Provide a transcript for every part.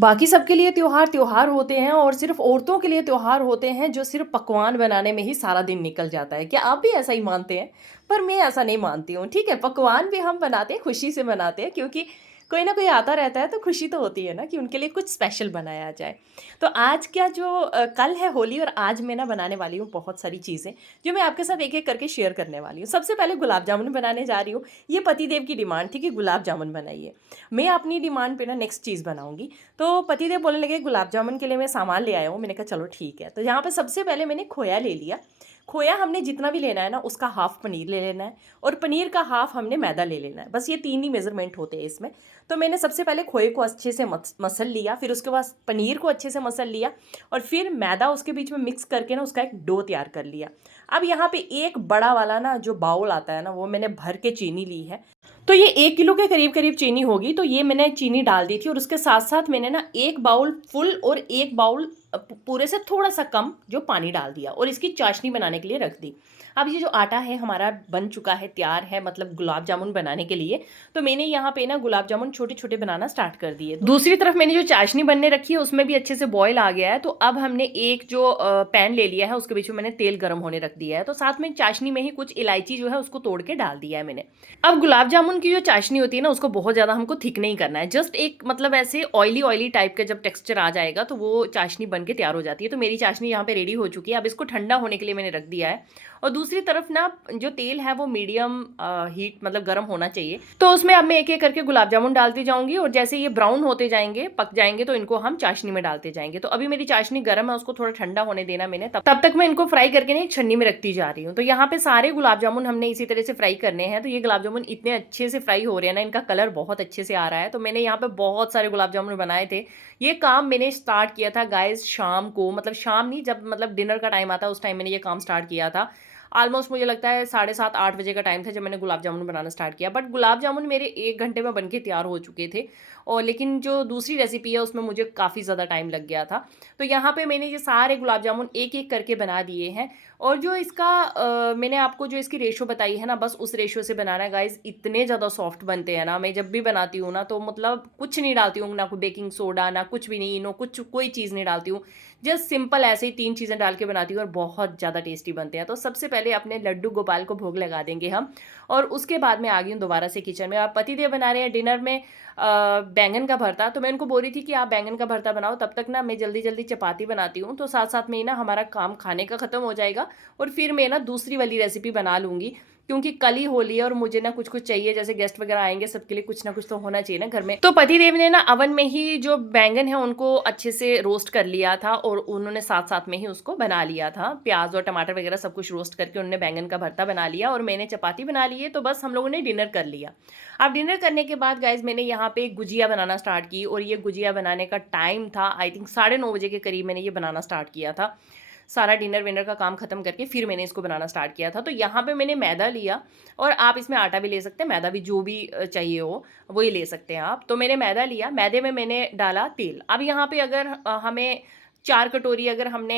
बाकी सबके लिए त्योहार त्योहार होते हैं और सिर्फ औरतों के लिए त्योहार होते हैं जो सिर्फ पकवान बनाने में ही सारा दिन निकल जाता है। क्या आप भी ऐसा ही मानते हैं? पर मैं ऐसा नहीं मानती हूँ। ठीक है, पकवान भी हम बनाते हैं, खुशी से बनाते हैं क्योंकि कोई ना कोई आता रहता है तो खुशी तो होती है ना कि उनके लिए कुछ स्पेशल बनाया जाए। तो आज क्या जो कल है होली और आज मैं ना बनाने वाली हूँ बहुत सारी चीज़ें जो मैं आपके साथ एक-एक करके शेयर करने वाली हूँ। सबसे पहले गुलाब जामुन बनाने जा रही हूँ। ये पतिदेव की डिमांड थी कि गुलाब जामुन बनाइए। मैं अपनी डिमांड पे ना नेक्स्ट चीज़ बनाऊँगी। तो पतिदेव बोलने लगे गुलाब जामुन के लिए मैं सामान ले आया हूँ। मैंने कहा चलो ठीक है। तो यहाँ पे सबसे पहले मैंने खोया ले लिया। खोया हमने जितना भी लेना है ना उसका हाफ़ पनीर ले लेना है और पनीर का हाफ़ हमने मैदा ले लेना है। बस ये 3 ही मेज़रमेंट होते हैं इसमें। तो मैंने सबसे पहले खोए को अच्छे से मसल लिया, फिर उसके बाद पनीर को अच्छे से मसल लिया और फिर मैदा उसके बीच में मिक्स करके ना उसका एक डो तैयार कर लिया। अब यहाँ पे एक बड़ा वाला ना जो बाउल आता है ना वो मैंने भर के चीनी ली है। तो ये 1 किलो के करीब-करीब चीनी होगी, तो ये मैंने चीनी डाल दी थी और उसके साथ-साथ मैंने ना 1 बाउल फुल और 1 बाउल पूरे से थोड़ा-सा कम जो पानी डाल दिया और इसकी चाशनी बनाने के लिए रख दी। अब ये जो आटा है हमारा बन चुका है, तैयार है मतलब गुलाब जामुन बनाने के लिए, तो मैंने यहाँ पे ना गुलाब जामुन छोटे-छोटे बनाना स्टार्ट कर दिए। दूसरी तरफ मैंने जो चाशनी बनने रखी है उसमें भी अच्छे से बॉयल आ गया है, तो अब हमने एक जो पैन ले लिया है उसके बीच में मैंने तेल गरम होने रख दिया है, तो साथ में चाशनी में ही कुछ इलायची जो है उसको तोड़ के डाल दिया है मैंने। अब गुलाब जामुन की जो चाशनी होती है ना उसको बहुत ज़्यादा हमको थिक नहीं करना है, जस्ट एक मतलब ऐसे ऑयली ऑयली टाइप का जब टेक्सचर आ जाएगा तो वो चाशनी बन के तैयार हो जाती है। तो मेरी चाशनी यहाँ पे रेडी हो चुकी है। अब इसको ठंडा होने के लिए मैंने रख दिया है और दूसरी तरफ ना जो तेल है वो मीडियम हीट मतलब गर्म होना चाहिए। तो उसमें अब मैं एक एक करके गुलाब जामुन डालती जाऊंगी और जैसे ये ब्राउन होते जाएंगे पक जाएंगे तो इनको हम चाशनी में डालते जाएंगे। तो अभी मेरी चाशनी गर्म है, उसको थोड़ा ठंडा होने देना मैंने, तब तक मैं इनको फ्राई करके ना एक छन्नी में रखती जा रही हूँ। तो यहाँ पे सारे गुलाब जामुन हमने इसी तरह से फ्राई करने हैं। तो ये गुलाब जामुन इतने अच्छे से फ्राई हो रहे हैं ना, इनका कलर बहुत अच्छे से आ रहा है। तो मैंने यहाँ पे बहुत सारे गुलाब जामुन बनाए थे। ये काम मैंने स्टार्ट किया था गाइस शाम को, मतलब शाम नहीं, जब मतलब डिनर का टाइम आता उस टाइम मैंने ये काम स्टार्ट किया था। ऑलमोस्ट मुझे लगता है 7:30-8 बजे का टाइम था जब मैंने गुलाब जामुन बनाना स्टार्ट किया। बट गुलाब जामुन मेरे 1 घंटे में बन के तैयार हो चुके थे और लेकिन जो दूसरी रेसिपी है उसमें मुझे काफ़ी ज़्यादा टाइम लग गया था। तो यहाँ पे मैंने ये सारे गुलाब जामुन एक-एक करके बना दिए हैं और जो इसका मैंने आपको जो इसकी रेशो बताई है ना, बस उस रेशो से बनाना है गाइज़। इतने ज़्यादा सॉफ्ट बनते हैं ना, मैं जब भी बनाती हूँ ना तो मतलब कुछ नहीं डालती हूँ, ना कोई बेकिंग सोडा, ना कुछ भी नहीं, नो कुछ कोई चीज़ नहीं डालती हूँ। जस्ट सिंपल ऐसे ही 3 चीज़ें डाल के बनाती हूँ और बहुत ज़्यादा टेस्टी बनते हैं। तो सबसे पहले अपने लड्डू गोपाल को भोग लगा देंगे हम और उसके बाद मैं आ गई हूँ दोबारा से किचन में। और पतिदेव बना रहे हैं डिनर में बैंगन का भरता। तो मैं उनको बोल रही थी कि आप बैंगन का भरता बनाओ, तब तक ना मैं जल्दी-जल्दी चपाती बनाती हूँ। तो साथ-साथ में ही ना हमारा काम खाने का ख़त्म हो जाएगा और फिर मैं ना दूसरी वाली रेसिपी बना लूँगी क्योंकि कल ही होली है और मुझे ना कुछ-कुछ चाहिए, जैसे गेस्ट वगैरह आएँगे, सबके लिए कुछ ना कुछ तो होना चाहिए ना घर में। तो पतिदेव ने ना अवन में ही जो बैंगन है उनको अच्छे से रोस्ट कर लिया था और उन्होंने साथ-साथ में ही उसको बना लिया था। प्याज़ और टमाटर वगैरह सब कुछ रोस्ट करके उन्होंने बैंगन का भरता बना लिया और मैंने चपाती बना ली है। तो बस हम लोगों ने डिनर कर लिया। अब डिनर करने के बाद गाइज़ मैंने यहाँ पे गुजिया बनाना स्टार्ट की और ये गुजिया बनाने का टाइम था आई थिंक 9:30 बजे के करीब मैंने ये बनाना स्टार्ट किया था। सारा डिनर विनर का काम खत्म करके फिर मैंने इसको बनाना स्टार्ट किया था। तो यहाँ पे मैंने मैदा लिया और आप इसमें आटा भी ले सकते हैं, मैदा भी जो भी चाहिए हो वही ले सकते हैं आप। तो मैंने मैदा लिया, मैदे में मैंने डाला तेल। अब यहाँ पे अगर हमें 4 कटोरी अगर हमने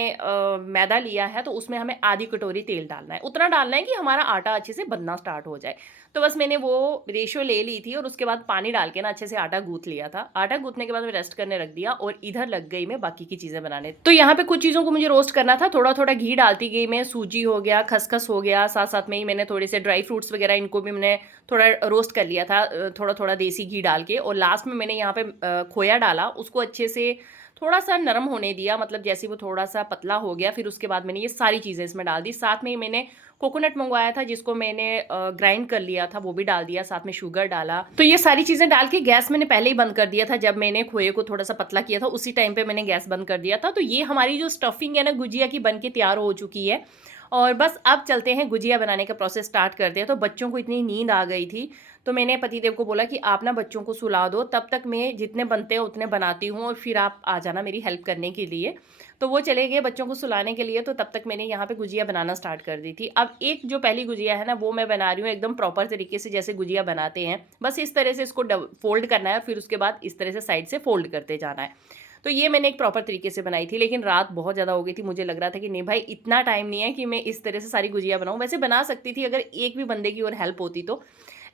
मैदा लिया है तो उसमें हमें आधी कटोरी तेल डालना है। उतना डालना है कि हमारा आटा अच्छे से बनना स्टार्ट हो जाए। तो बस मैंने वो रेशियो ले ली थी और उसके बाद पानी डाल के ना अच्छे से आटा गूँथ लिया था। आटा गूँथने के बाद मैं रेस्ट करने रख दिया और इधर लग गई मैं बाकी की चीज़ें बनाने। तो यहाँ पे कुछ चीज़ों को मुझे रोस्ट करना था, थोड़ा-थोड़ा घी डालती गई मैं, सूजी हो गया, खसखस हो गया, साथ-साथ में ही मैंने थोड़े से ड्राई फ्रूट्स वगैरह इनको भी मैंने थोड़ा रोस्ट कर लिया था थोड़ा-थोड़ा देसी घी डाल के। और लास्ट में मैंने यहाँ पे खोया डाला, उसको अच्छे से थोड़ा-सा नरम होने दिया, मतलब जैसे वो थोड़ा-सा पतला हो गया फिर उसके बाद मैंने ये सारी चीज़ें इसमें डाल दी। साथ में ही मैंने कोकोनट मंगवाया था जिसको मैंने ग्राइंड कर लिया था, वो भी डाल दिया, साथ में शुगर डाला। तो ये सारी चीज़ें डाल के गैस मैंने पहले ही बंद कर दिया था, जब मैंने खोए को थोड़ा-सा पतला किया था उसी टाइम पे मैंने गैस बंद कर दिया था। तो ये हमारी जो स्टफिंग है ना गुजिया की बन के तैयार हो चुकी है और बस अब चलते हैं गुजिया बनाने का प्रोसेस स्टार्ट करते हैं। तो बच्चों को इतनी नींद आ गई थी तो मैंने पतिदेव को बोला कि आप ना बच्चों को सुला दो, तब तक मैं जितने बनते हैं उतने बनाती हूँ और फिर आप आ जाना मेरी हेल्प करने के लिए। तो वो चले गए बच्चों को सुलाने के लिए, तो तब तक मैंने यहाँ पे गुजिया बनाना स्टार्ट कर दी थी। अब एक जो पहली गुजिया है ना वो मैं बना रही हूँ एकदम प्रॉपर तरीके से जैसे गुजिया बनाते हैं, बस इस तरह से इसको फोल्ड करना है और फिर उसके बाद इस तरह से साइड से फोल्ड करते जाना है। तो ये मैंने एक प्रॉपर तरीके से बनाई थी, लेकिन रात बहुत ज़्यादा हो गई थी, मुझे लग रहा था कि नहीं भाई इतना टाइम नहीं है कि मैं इस तरह से सारी गुजिया बनाऊँ। वैसे बना सकती थी अगर एक भी बंदे की और हेल्प होती तो,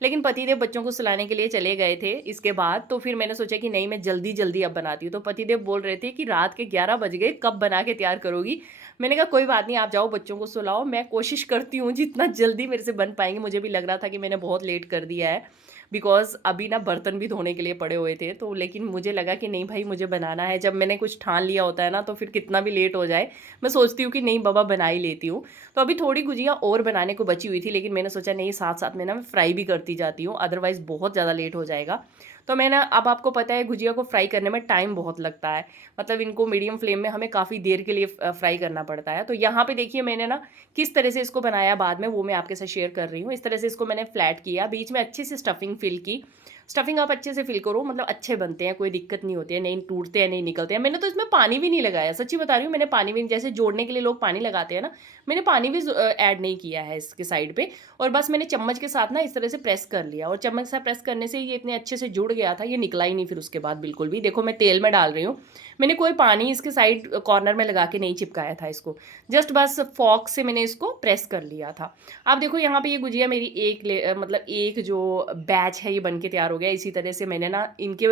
लेकिन पतिदेव बच्चों को सुलाने के लिए चले गए थे इसके बाद, तो फिर मैंने सोचा कि नहीं मैं जल्दी-जल्दी अब बनाती हूँ। तो पतिदेव बोल रहे थे कि रात के 11 बज गए, कब बना के तैयार करोगी? मैंने कहा कोई बात नहीं, आप जाओ बच्चों को सुलाओ, मैं कोशिश करती हूँ जितना जल्दी मेरे से बन पाएँगे। मुझे भी लग रहा था कि मैंने बहुत लेट कर दिया है, बिकॉज़ अभी ना बर्तन भी धोने के लिए पड़े हुए थे, तो लेकिन मुझे लगा कि नहीं भाई मुझे बनाना है। जब मैंने कुछ ठान लिया होता है ना, तो फिर कितना भी लेट हो जाए, मैं सोचती हूँ कि नहीं बाबा बना ही लेती हूँ। तो अभी थोड़ी गुजिया और बनाने को बची हुई थी, लेकिन मैंने सोचा नहीं साथ-साथ में ना मैं फ्राई भी करती जाती हूँ, अदरवाइज़ बहुत ज़्यादा लेट हो जाएगा। तो मैं ना, अब आपको पता है गुजिया को फ्राई करने में टाइम बहुत लगता है, मतलब इनको मीडियम फ्लेम में हमें काफ़ी देर के लिए फ्राई करना पड़ता है। तो यहाँ पे देखिए मैंने ना किस तरह से इसको बनाया बाद में, वो मैं आपके साथ शेयर कर रही हूँ। इस तरह से इसको मैंने फ्लैट किया, बीच में अच्छे से स्टफिंग फिल की। स्टफिंग आप अच्छे से फिल करो, मतलब अच्छे बनते हैं, कोई दिक्कत नहीं होती है, नहीं टूटते हैं, नहीं निकलते हैं। मैंने तो इसमें पानी भी नहीं लगाया, सच्ची बता रही हूँ, मैंने पानी भी, जैसे जोड़ने के लिए लोग पानी लगाते हैं ना, मैंने पानी भी ऐड नहीं किया है इसके साइड पे। और बस मैंने चम्मच के साथ ना इस तरह से प्रेस कर लिया, और चम्मच से प्रेस करने से ये इतने अच्छे से जुड़ गया था, ये निकला ही नहीं फिर उसके बाद बिल्कुल भी। देखो मैं तेल में डाल रही हूँ, मैंने कोई पानी इसके साइड कॉर्नर में लगा के नहीं चिपकाया था इसको, जस्ट बस फॉक से मैंने इसको प्रेस कर लिया था। अब देखो यहाँ पे ये गुजिया मेरी मतलब एक जो बैच है ये बन के तैयार हो गया। इसी तरह से मैंने ना इनके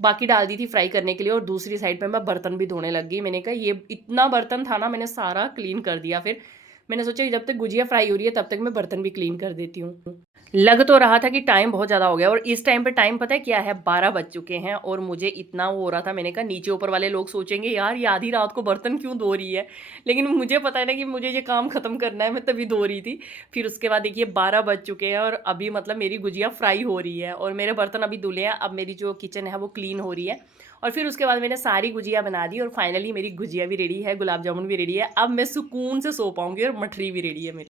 बाकी डाल दी थी फ्राई करने के लिए, और दूसरी साइड पे मैं बर्तन भी धोने लग गई। मैंने कहा ये इतना बर्तन था ना, मैंने सारा क्लीन कर दिया। फिर मैंने सोचा कि जब तक गुजिया फ्राई हो रही है तब तक मैं बर्तन भी क्लीन कर देती हूँ। लग तो रहा था कि टाइम बहुत ज़्यादा हो गया, और इस टाइम पे टाइम पता है क्या है, 12 बज चुके हैं, और मुझे इतना वो हो रहा था, मैंने कहा नीचे ऊपर वाले लोग सोचेंगे यार ये आधी रात को बर्तन क्यों धो रही है, लेकिन मुझे पता है ना कि मुझे ये काम ख़त्म करना है, मैं तभी धो रही थी। फिर उसके बाद देखिए 12 बज चुके हैं, और अभी मतलब मेरी गुजिया फ्राई हो रही है, और मेरे बर्तन अभी धुले हैं। अब मेरी जो किचन है वो क्लीन हो रही है, और फिर उसके बाद मैंने सारी गुजिया बना दी, और फाइनली मेरी गुजिया भी रेडी है, गुलाब जामुन भी रेडी है। अब मैं सुकून से सो पाऊंगी, और मठरी भी रेडी है मेरी।